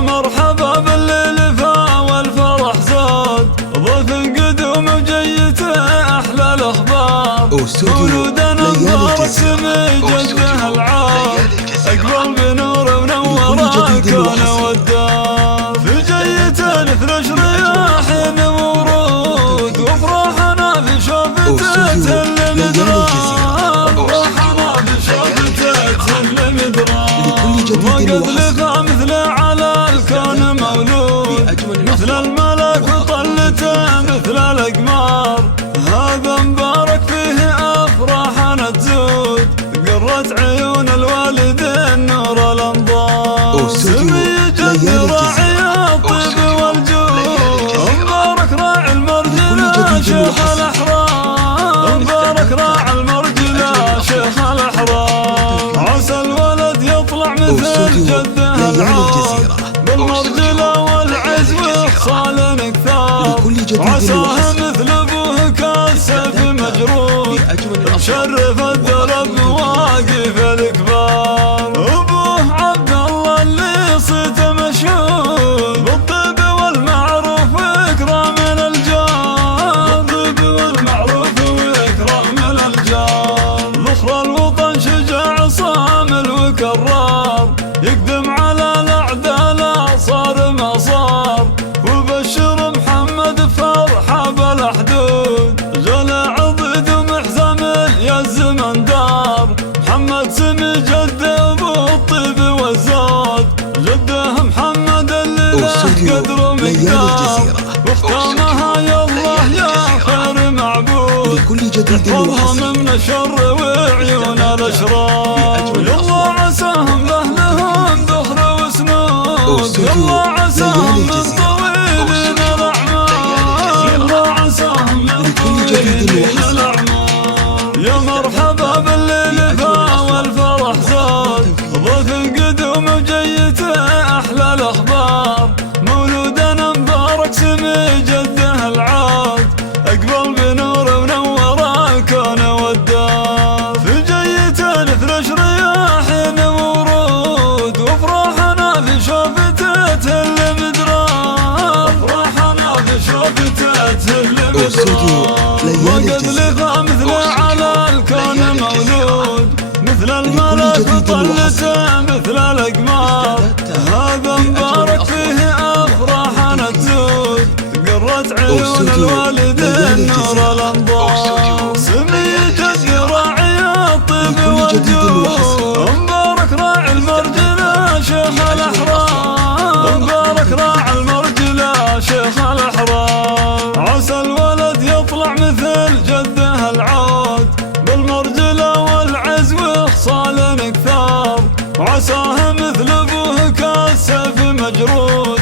مرحبا بالليل فا والفرح زاد، ضيف قدوم وجيته أحلى الأخبار. مولودنا مبارك سمي جده العار، أقبل بنور ونور الكون والدار. في جيته نثلج رياحين ورود، وافراحنا في شوفته المدرار. افراحنا في شوفته المدرار. وقد لقى مثل على الكون مولود، مثل الملك وطلته مثل الأقمار. هذا مبارك فيه أفراحنا تزود، قرت عيون الوالدين نور الأنظار. سمي جد راعي الطيب والجود، مبارك راعي المرجلة شيخ الأحرار. مبارك راعي المرجلة شيخ الأحرار. عسى الولد يطلع مثل جده العار، بالمرجلة والعز وخصال كثار. عساه مثل ابوه كالسيف مجرود، مشرف الدرب واقف الكبار. ابوه عبد الله اللي صيته مشهود، بالطيب والمعروف واكرام الجار. بالطيب والمعروف واكرام الجار. ذخر الوطن شجاع صامل وكرار، يقدم على الاعداء صار ما صار. وبشر محمد فرحه بلا حدود، جلع ضد ومحزم يا الزمن دار. محمد سمي جده بالطيب والزاد، جده محمد اللي له قدر ومقدار. واختامها يا الله يا خير معبود، احفظها من شر وعيون الاشرار. يلا عساهم لاهلهم ذخر وسنود، يلا عساهم من طويلين الاعمار. يلا عساهم من طويلين الاعمار. يا مرحبا بالليل فا والفرح زاد، ضيف قدوم وجيته احلى الاخبار. مولودنا مبارك سمي جده العاد، اقبل بنور ونور الكون والدار. في جيته نثلج رياحين ورود، وافراحنا في شوفته المدرار. افراحنا في شوفته المدرار. وقد لقى مثل على الكون مولود، مثل الملك وطلته مثل الأقمار. هذا مبارك فيه أفراحنا تزود، قرت عيون الوالدين نور الأنظار. سمي جد راعي الطيب والجود، مبارك راعي المرجلة شيخ الأحرار. مبارك راعي المرجلة شيخ الأحرار. عسى الولد يطلع مثل جده العود، بالمرجلة والعز وخصال كثار. وعساه مثل ابوه كالسيف مجرود،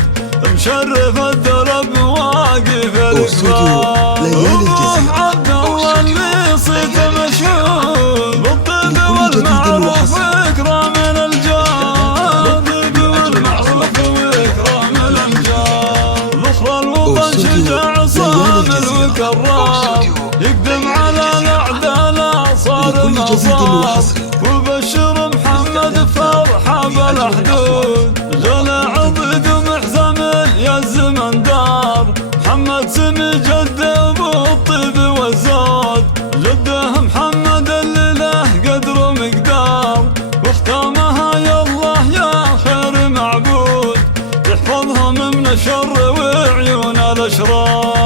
مشرف الدرب واقف الكبار. ابوه عبد الله اللي صيته مشهود، بالطيب والمعروف واكرام الجار. بالطيب والمعروف واكرام الجار. ذخر الوطن شجاع صامل وكرار، يقدم على الاعداء صار ما صار. وبشر محمد فرحه بلا حدود، جلع ضد ومحزم يا الزمن دار. محمد سمي جده بالطيب والزاد، جده محمد اللي له قدر ومقدار. واختامها يا الله يا خير معبود، تحفظها من شر وعيون الاشرار.